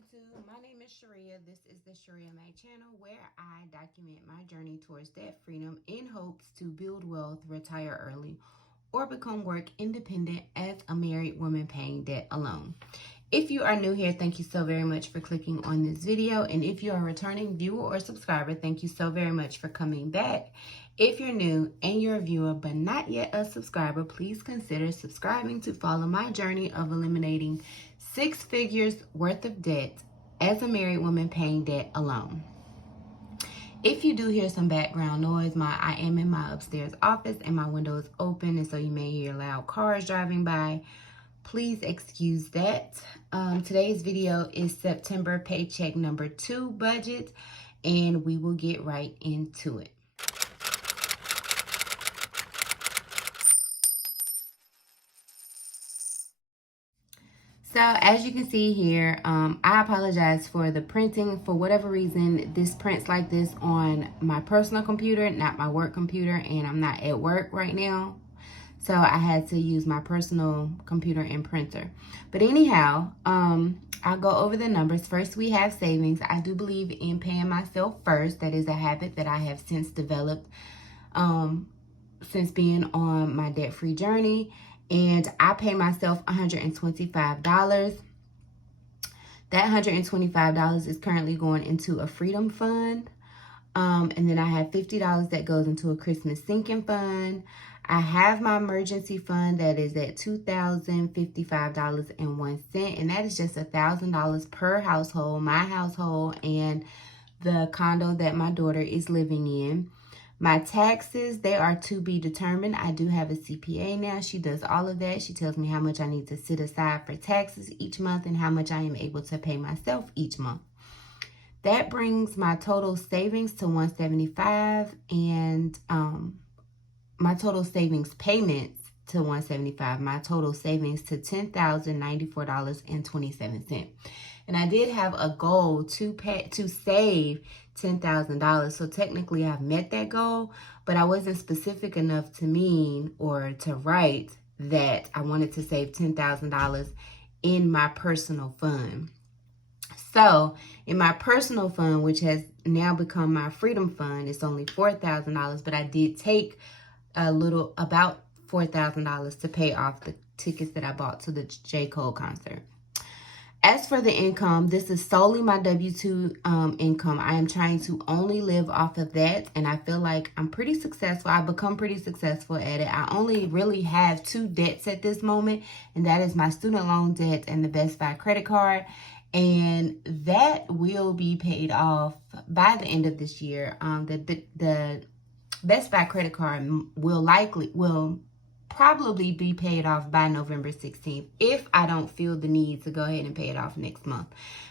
YouTube. My name is Shirria. This is the Shirria Mac channel where I document my journey towards debt freedom in hopes to build wealth, retire early, or become work independent as a married woman paying debt alone. If you are new here, thank you so very much for clicking on this video. And if you are a returning viewer or subscriber, thank you so very much for coming back. If you're new and you're a viewer but not yet a subscriber, please consider subscribing to follow my journey of eliminating 6 figures worth of debt as a married woman paying debt alone. If you do hear some background noise, I am in my upstairs office and my window is open, and so you may hear loud cars driving by. Please excuse that. Today's video is September paycheck number 2 budget, and we will get right into it. So as you can see here, I apologize for the printing. For whatever reason, this prints like this on my personal computer, not my work computer, and I'm not at work right now. So I had to use my personal computer and printer. But anyhow, I'll go over the numbers. First, we have savings. I do believe in paying myself first. That is a habit that I have since developed since being on my debt-free journey. And I pay myself $125. That $125 is currently going into a freedom fund. And then I have $50 that goes into a Christmas sinking fund. I have my emergency fund that is at $2,055.01. And that is just $1,000 per household, my household, and the condo that my daughter is living in. My taxes, they are to be determined. I do have a CPA now. She does all of that. She tells me how much I need to set aside for taxes each month and how much I am able to pay myself each month. That brings my total savings to $175 and my total savings payments to $175. My total savings to $10,094.27. And I did have a goal to save $10,000. So technically I've met that goal, but I wasn't specific enough to mean or to write that I wanted to save $10,000 in my personal fund. So in my personal fund, which has now become my freedom fund, it's only $4,000, but I did take about $4,000 to pay off the tickets that I bought to the J. Cole concert. As for the income, this is solely my W-2 income. I am trying to only live off of that, and I feel like I'm pretty successful. I've become pretty successful at it. I only really have 2 debts at this moment, and that is my student loan debt and the Best Buy credit card. And that will be paid off by the end of this year. The Best Buy credit card will probably be paid off by November 16th if I don't feel the need to go ahead and pay it off next month.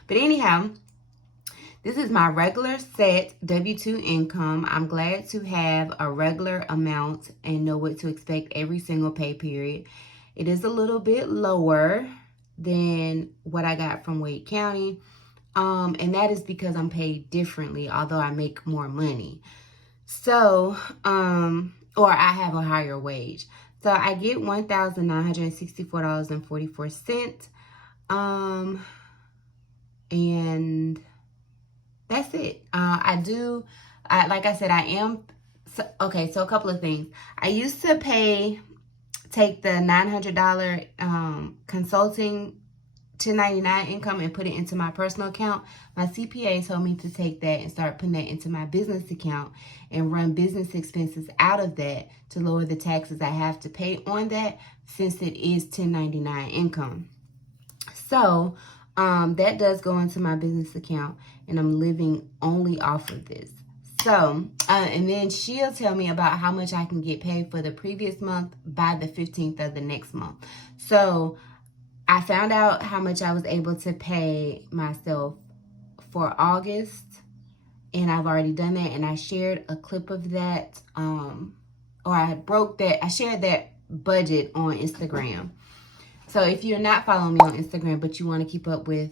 But anyhow, this is my regular set W-2 income. I'm glad to have a regular amount and know what to expect every single pay period. It is a little bit lower than what I got from Wade County. And that is because I'm paid differently, although I make more money. So, or I have a higher wage. So I get $1,964.44. And that's it. Like I said, okay, so a couple of things. I used to take the $900 consulting 1099 income and put it into my personal account. My CPA told me to take that and start putting that into my business account and run business expenses out of that to lower the taxes I have to pay on that, since it is 1099 income. So that does go into my business account, and I'm living only off of this. So, and then she'll tell me about how much I can get paid for the previous month by the 15th of the next month. So I found out how much I was able to pay myself for August, and I've already done that, and I shared a clip of that, I shared that budget on Instagram. So if you're not following me on Instagram, but you want to keep up with,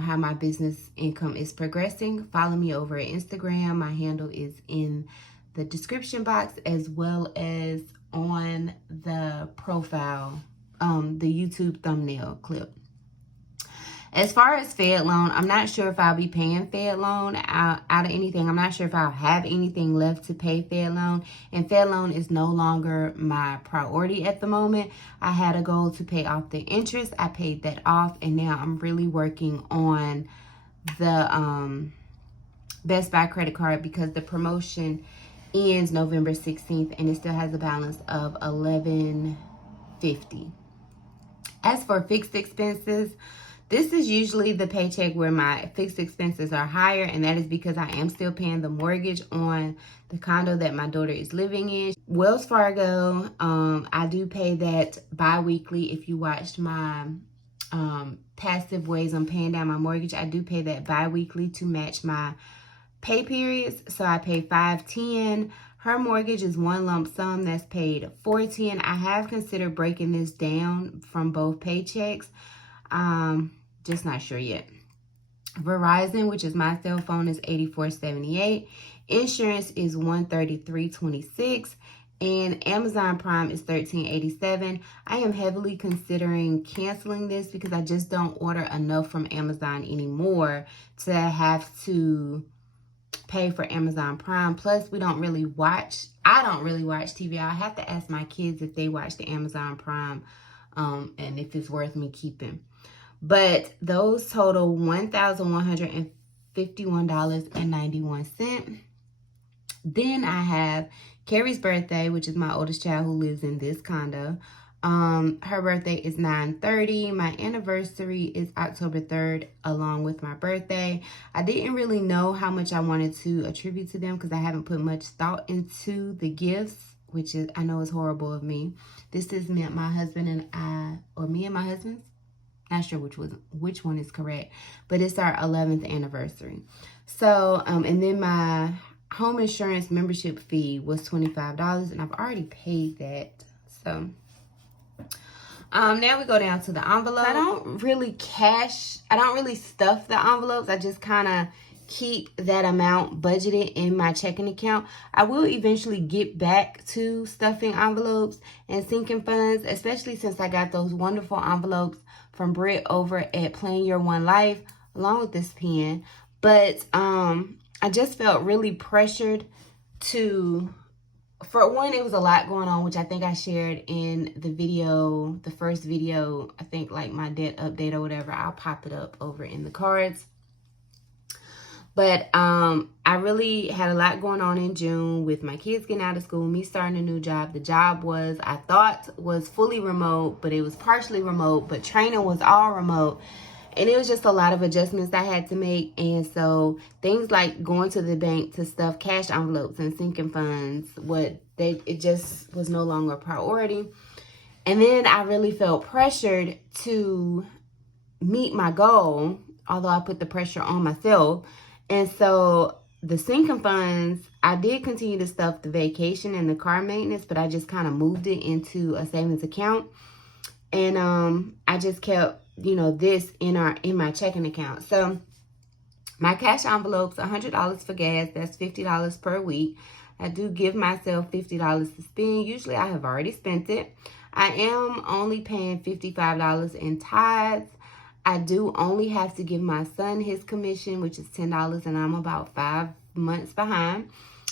how my business income is progressing, follow me over at Instagram. My handle is in the description box, as well as on the profile, the YouTube thumbnail clip. As far as Fed loan, I'm not sure if I'll be paying Fed loan out of anything. I'm not sure if I'll have anything left to pay Fed loan. And Fed loan is no longer my priority at the moment. I had a goal to pay off the interest. I paid that off. And now I'm really working on the Best Buy credit card because the promotion ends November 16th and it still has a balance of $11.50. As for fixed expenses, this is usually the paycheck where my fixed expenses are higher, and that is because I am still paying the mortgage on the condo that my daughter is living in. Wells Fargo, I do pay that bi-weekly. If you watched my passive ways on paying down my mortgage, I do pay that bi-weekly to match my pay periods. So I pay $510. Her mortgage is one lump sum that's paid $410. I have considered breaking this down from both paychecks. Just not sure yet. Verizon, which is my cell phone, is $84.78. Insurance is $133.26. And Amazon Prime is $13.87. I am heavily considering canceling this because I just don't order enough from Amazon anymore to have to pay for Amazon Prime. Plus, I don't really watch TV. I have to ask my kids if they watch the Amazon Prime and if it's worth me keeping. But those total $1,151.91. Then I have Carrie's birthday, which is my oldest child who lives in this condo. Her birthday is 9/30. My anniversary is October 3rd, along with my birthday. I didn't really know how much I wanted to attribute to them because I haven't put much thought into the gifts, which is, I know is horrible of me. This is me, my husband and I, or me and my husband's. Not sure which one is correct, but it's our 11th anniversary. So, and then my home insurance membership fee was $25, and I've already paid that. So, now we go down to the envelope. I don't really stuff the envelopes. I just kind of keep that amount budgeted in my checking account. I will eventually get back to stuffing envelopes and sinking funds, especially since I got those wonderful envelopes from Britt over at Plan Your One Life, along with this pen. But I just felt really pressured to, for one, it was a lot going on, which I think I shared in the video, the first video, I think like my debt update or whatever. I'll pop it up over in the cards. But I really had a lot going on in June with my kids getting out of school, me starting a new job. The job I thought was fully remote, but it was partially remote, but training was all remote. And it was just a lot of adjustments I had to make. And so things like going to the bank to stuff cash envelopes and sinking funds, it just was no longer a priority. And then I really felt pressured to meet my goal, although I put the pressure on myself. And so the sinking funds, I did continue to stuff the vacation and the car maintenance, but I just kind of moved it into a savings account. And I just kept, this in my checking account. So my cash envelopes, $100 for gas, that's $50 per week. I do give myself $50 to spend. Usually I have already spent it. I am only paying $55 in tithes. I do only have to give my son his commission, which is $10, and I'm about 5 months behind.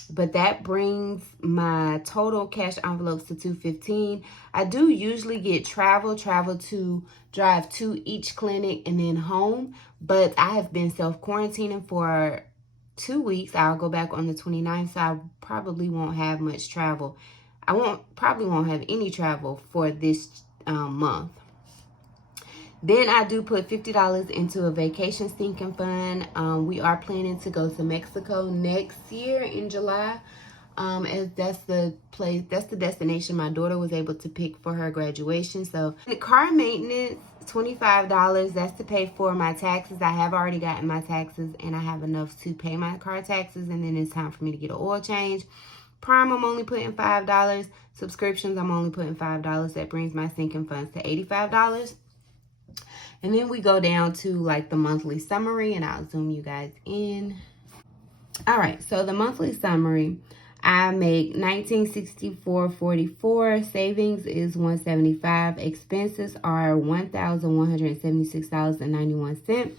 But that brings my total cash envelopes to $215. I do usually get travel to drive to each clinic and then home. But I have been self-quarantining for 2 weeks. I'll go back on the 29th, so I probably won't have much travel. Probably won't have any travel for this month. Then I do put $50 into a vacation sinking fund. We are planning to go to Mexico next year in July. As that's the destination my daughter was able to pick for her graduation. So the car maintenance, $25. That's to pay for my taxes. I have already gotten my taxes and I have enough to pay my car taxes. And then it's time for me to get an oil change. Prime, I'm only putting $5. Subscriptions, I'm only putting $5. That brings my sinking funds to $85. And then we go down to like the monthly summary, and I'll zoom you guys in. All right, so the monthly summary, I make $1964.44. Savings is $175. Expenses are $1,176.91.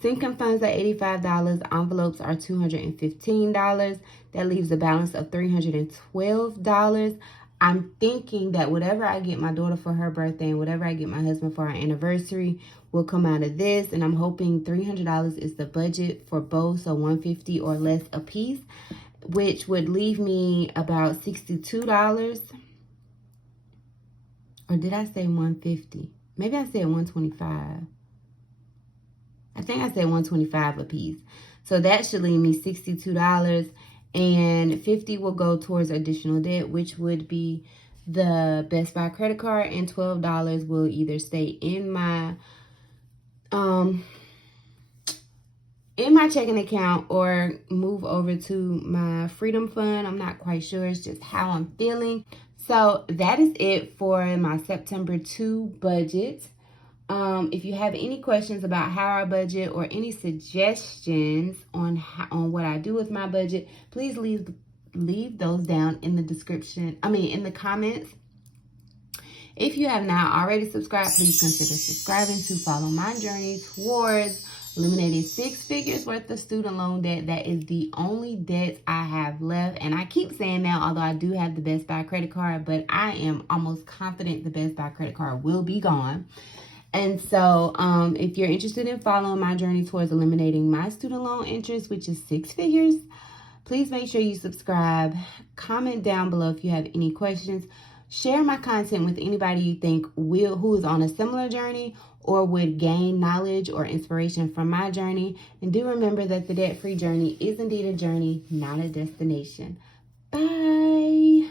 Sinking funds are $85. Envelopes are $215. That leaves a balance of $312. I'm thinking that whatever I get my daughter for her birthday and whatever I get my husband for our anniversary will come out of this. And I'm hoping $300 is the budget for both, so $150 or less a piece, which would leave me about $62. Or did I say $150? Maybe I said $125. I think I said $125 a piece. So that should leave me $62, and $50 will go towards additional debt, which would be the Best Buy credit card, and $12 will either stay in my checking account or move over to my Freedom Fund. I'm not quite sure. It's just how I'm feeling. So that is it for my September 2 budget. If you have any questions about how I budget or any suggestions on what I do with my budget, please leave those down in the description. In the comments. If you have not already subscribed, please consider subscribing to follow my journey towards eliminating 6 figures worth of student loan debt. That is the only debt I have left. And I keep saying that, although I do have the Best Buy credit card, but I am almost confident the Best Buy credit card will be gone. And so if you're interested in following my journey towards eliminating my student loan interest, which is 6 figures, please make sure you subscribe. Comment down below if you have any questions. Share my content with anybody you think who is on a similar journey or would gain knowledge or inspiration from my journey. And do remember that the debt-free journey is indeed a journey, not a destination. Bye.